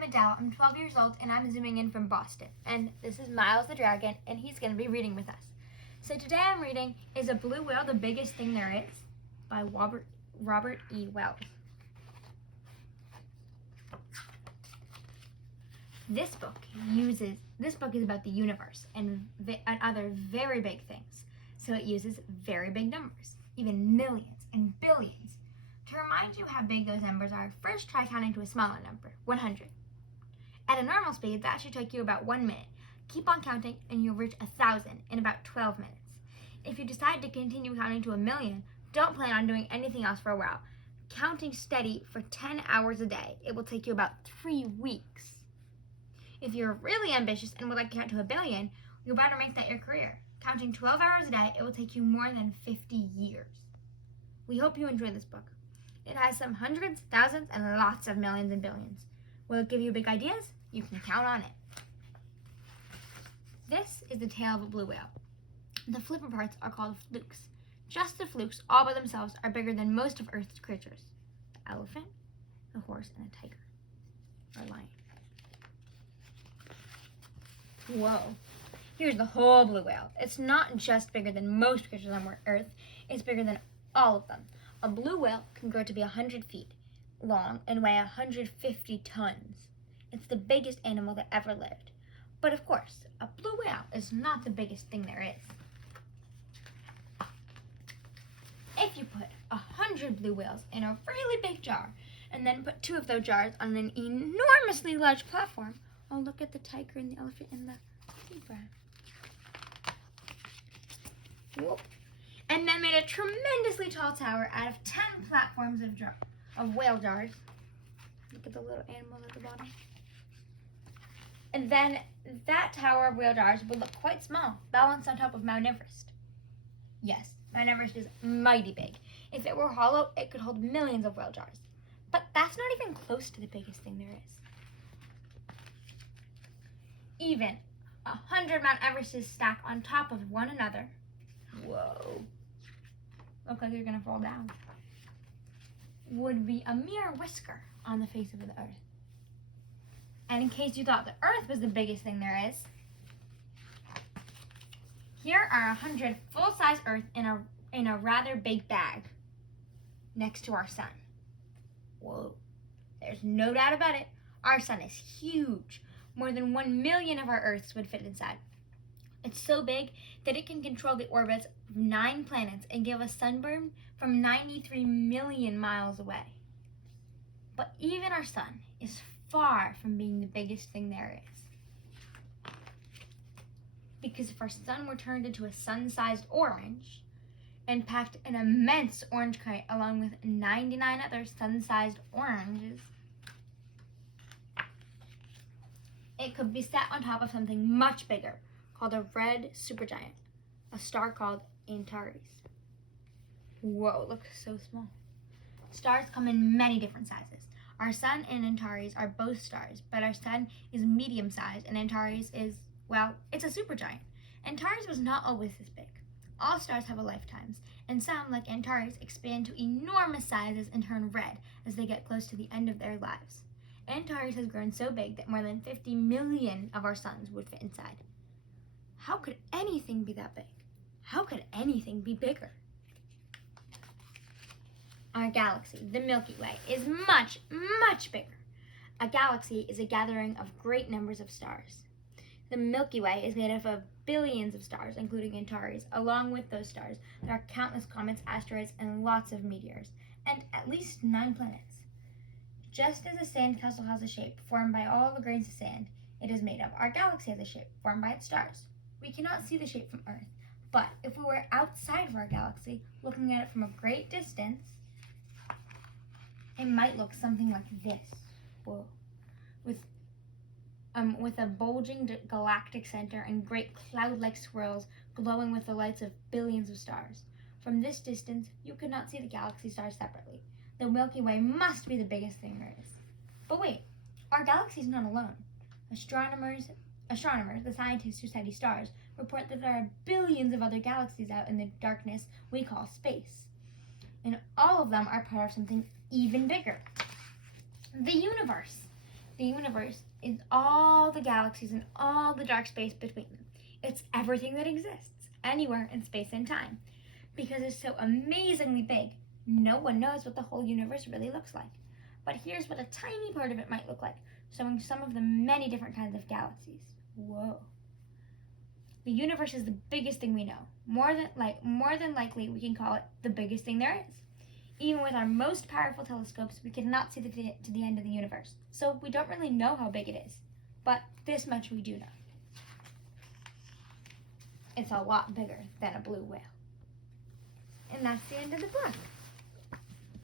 I'm Adele, I'm 12 years old, and I'm zooming in from Boston. And this is Miles the Dragon, and he's going to be reading with us. So today I'm reading Is a Blue Whale the Biggest Thing There Is? By Robert E. Wells. This book is about the universe and other very big things. So it uses very big numbers, even millions and billions. To remind you how big those numbers are, first try counting to a smaller number, 100. At a normal speed, that should take you about 1 minute. Keep on counting and you'll reach 1,000 in about 12 minutes. If you decide to continue counting to 1,000,000, don't plan on doing anything else for a while. Counting steady for 10 hours a day, it will take you about 3 weeks. If you're really ambitious and would like to count to 1,000,000,000, you better make that your career. Counting 12 hours a day, it will take you more than 50 years. We hope you enjoy this book. It has some hundreds, thousands, and lots of millions and billions. Will it give you big ideas? You can count on it. This is the tale of a blue whale. The flipper parts are called flukes. Just the flukes, all by themselves, are bigger than most of Earth's creatures. The elephant, the horse, and the tiger, or lion. Whoa. Here's the whole blue whale. It's not just bigger than most creatures on Earth, it's bigger than all of them. A blue whale can grow to be 100 feet long and weigh 150 tons. It's the biggest animal that ever lived. But of course, a blue whale is not the biggest thing there is. If you put 100 blue whales in a really big jar and then put 2 of those jars on an enormously large platform, oh, look at the tiger and the elephant and the zebra. Whoop. And then made a tremendously tall tower out of 10 platforms of whale jars. Look at the little animals at the bottom. And then that tower of whale jars would look quite small, balanced on top of Mount Everest. Yes, Mount Everest is mighty big. If it were hollow, it could hold millions of whale jars. But that's not even close to the biggest thing there is. Even 100 Mount Everests stacked on top of one another. Whoa. Look like you're gonna fall down. Would be a mere whisker on the face of the earth. And in case you thought the earth was the biggest thing there is, here are 100 full-size Earth in a rather big bag next to our sun. Whoa. There's no doubt about it. Our sun is huge. More than 1,000,000 of our Earths would fit inside. It's so big that it can control the orbits of 9 planets and give us sunburn from 93 million miles away. But even our sun is far from being the biggest thing there is. Because if our sun were turned into a sun-sized orange and packed an immense orange kite along with 99 other sun-sized oranges, it could be set on top of something much bigger, called a red supergiant, a star called Antares. Whoa, look so small. Stars come in many different sizes. Our sun and Antares are both stars, but our sun is medium-sized and Antares is, well, it's a supergiant. Antares was not always this big. All stars have a lifetimes, and some, like Antares, expand to enormous sizes and turn red as they get close to the end of their lives. Antares has grown so big that more than 50 million of our suns would fit inside. How could anything be that big? How could anything be bigger? Our galaxy, the Milky Way, is much, much bigger. A galaxy is a gathering of great numbers of stars. The Milky Way is made up of billions of stars, including Antares. Along with those stars, there are countless comets, asteroids, and lots of meteors, and at least 9 planets. Just as a sandcastle has a shape formed by all the grains of sand it is made of, our galaxy has a shape formed by its stars. We cannot see the shape from Earth, but if we were outside of our galaxy, looking at it from a great distance, it might look something like this. Whoa. With a bulging galactic center and great cloud-like swirls glowing with the lights of billions of stars. From this distance, you could not see the galaxy stars separately. The Milky Way must be the biggest thing there is. But wait, our galaxy is not alone. Astronomers, the scientists who study stars, report that there are billions of other galaxies out in the darkness we call space. And all of them are part of something even bigger. The universe. The universe is all the galaxies and all the dark space between them. It's everything that exists, anywhere in space and time. Because it's so amazingly big, no one knows what the whole universe really looks like. But here's what a tiny part of it might look like, showing some of the many different kinds of galaxies. Whoa. The universe is the biggest thing we know. More than likely, we can call it the biggest thing there is. Even with our most powerful telescopes, we cannot see to the end of the universe. So we don't really know how big it is. But this much we do know. It's a lot bigger than a blue whale. And that's the end of the book.